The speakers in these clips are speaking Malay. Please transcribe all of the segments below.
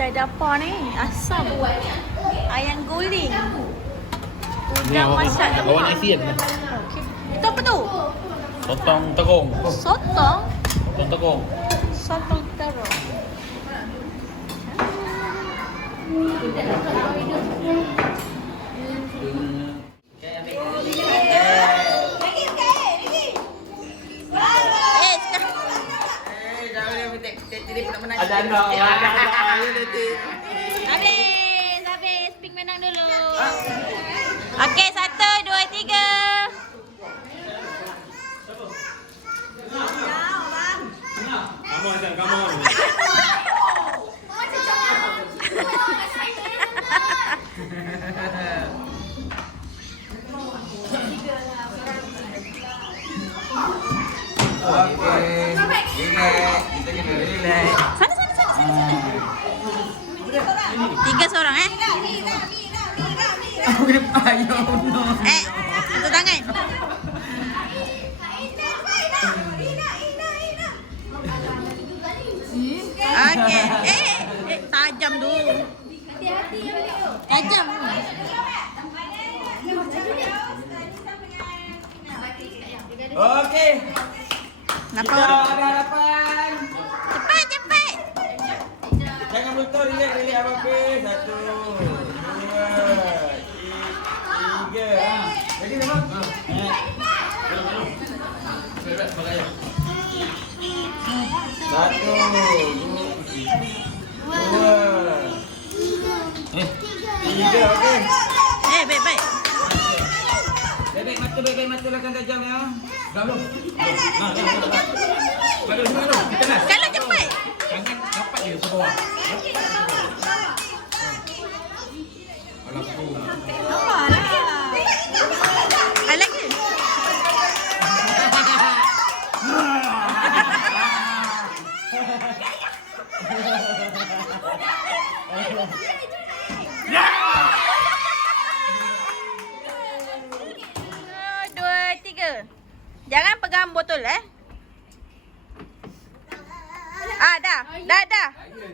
kita ada apa ni? Asam. Ayam guling. Udang masak. Lawan Asian. Okey. Itu apa tu? Sotong terung. Sotong. Sotong terung. Sotong terung. Ada anak. Habis. Pink menang dulu. Okey, 1, 2, 3. Come on. Okey. Relax. Kita kena relax. Sana. 3 seorang Aku kena payah. Satu tangan. Okey. Tajam tu. Tajam. Okey. Kenapa? Kita ada harapan. Cepat. Jangan betul, relax apa-apa. 1, 2, 3. Ready memang? Satu, dua, tiga. Okey. Baik. Baik mata lakan tajam ya. Dah belum? Lalu kita nak. Kalau cepat. Jangan dapat dia ke bawah. Alah tu. I like it. Jangan pegang botol dah.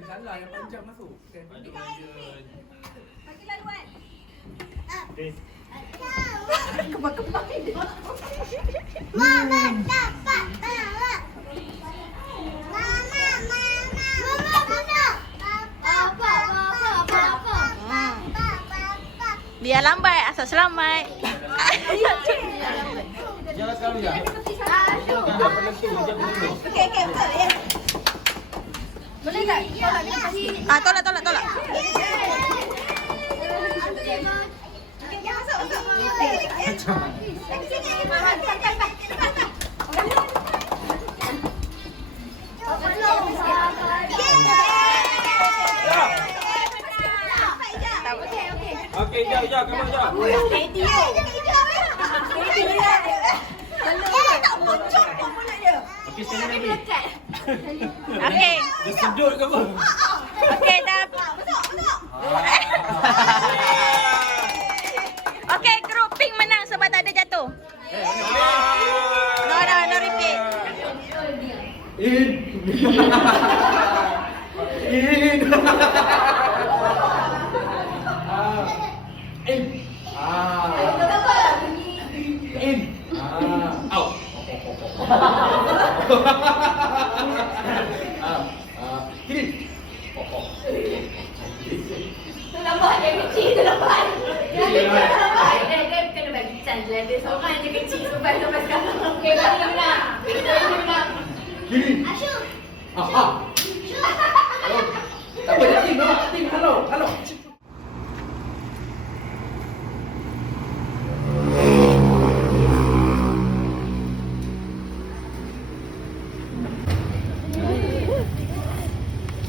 Salah yang panjang masuk. Mama dapat. Biar lambat asal selamat. Jangan kalau ya. Jangan penentu, jangan penentu. Okey, betul ya. Boleh tak? Tolak. Okey, jauh, kamu jauh. Tak muncul pun mulut dia. Okey, sekali lagi. Okey. Dia sedut ke apa? Okey, dah. Okey, grup pink menang sebab tak ada jatuh. No repeat. In. Out. Kiri. Terlambat dia kecil, terlambat. Dia kena bagi chance lah. Dia seorang je kecil sampai sekarang. Okey, bagi dia menang. Kiri. Asyuk. Tak apa, tim. Hello.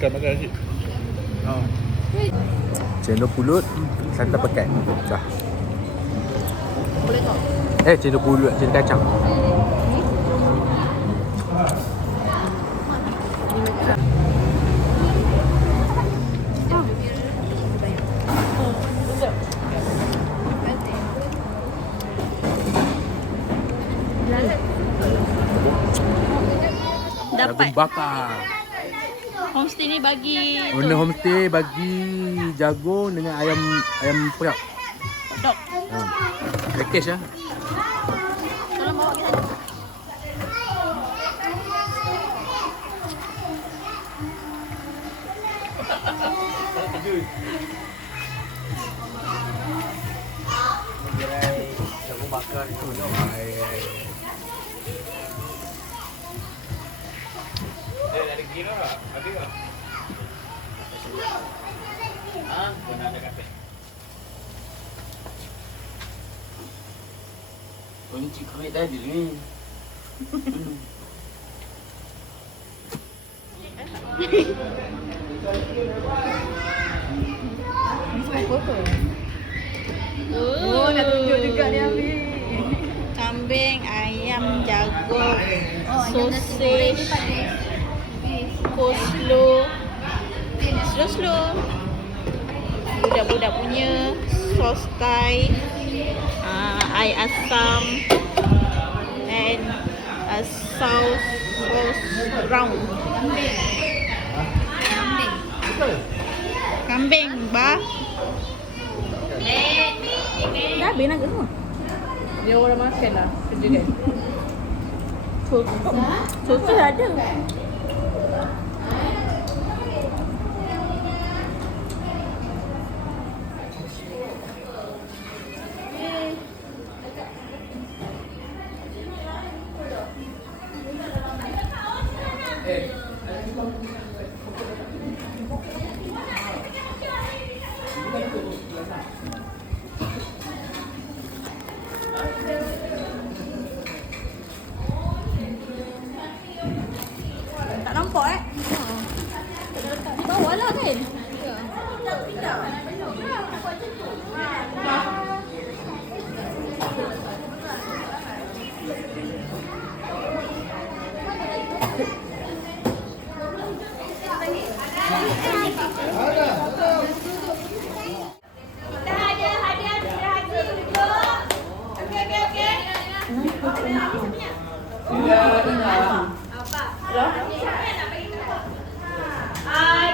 Makan nasi. Cendol pulut, santan pekat. Dah. Boleh tak? Cendol pulut, cendol kacang. Dapat. Jagung bakar. homestay ni bagi Owner homestay bagi jagung dengan ayam perak. dog. Ha. Package lah. Tolong bawa ke sana. Jagung bakar tu. Ada kira tak? Ada tak? Mana ada kafe? Kunci kami tadi ni. Oh, nak tunjuk juga dia ambil. Kambing, ayam, jagung, sosis, coleslaw, slow. Budak-budak punya sos Thai, air asam and sauce round. Kambing, bah. Dah habis nak ke semua? Dia orang makan lah kerja kan. Sosis ada. Tak nampak di bawah lah kan?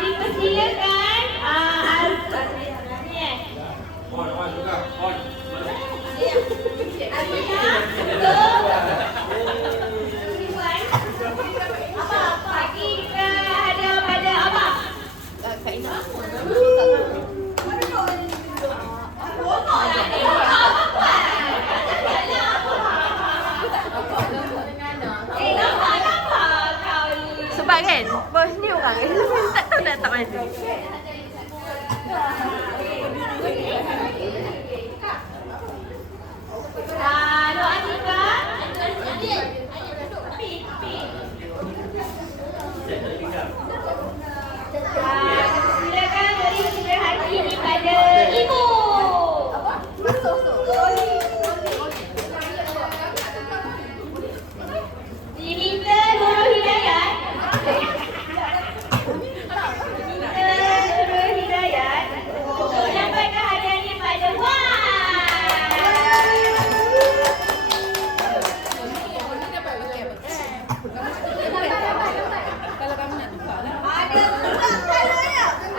Dipersilakan Sebab kan bos ni orang tak tahu nak tak mana. Doa tiga. Silakan beri surat hati kepada ibu. Diminta Nurul Hidayat. Nurul Hidayat untuk mendapatkan hadiah ini pada Kalau kamu nak tukar lah.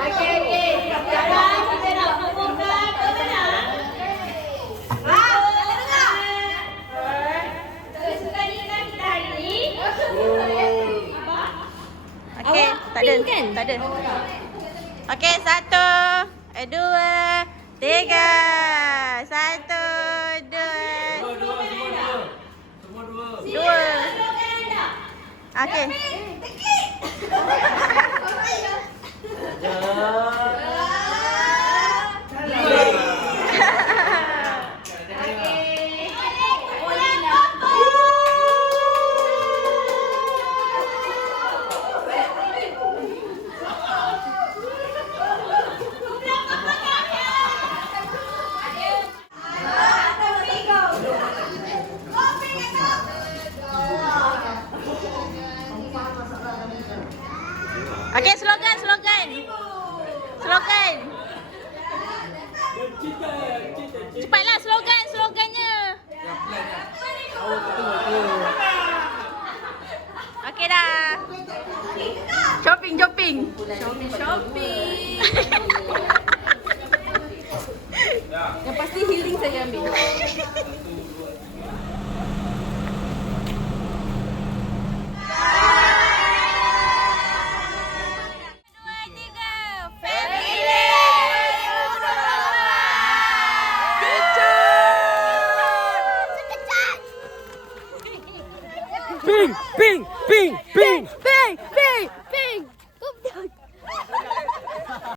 Okey. Sekarang kita nak umumkan pemenang. Kesukaan ikan kita hari ini. Okey, tak ada. Tak ada. Okey, 1, 2, 3. 1, 2. 2. Okey. Okey, slogan. Cepatlah slogannya. Okey dah. Shopping. shopping. Shopping. Yang pasti healing saya ambil. Ping, ping, ping, ping, ping, ping.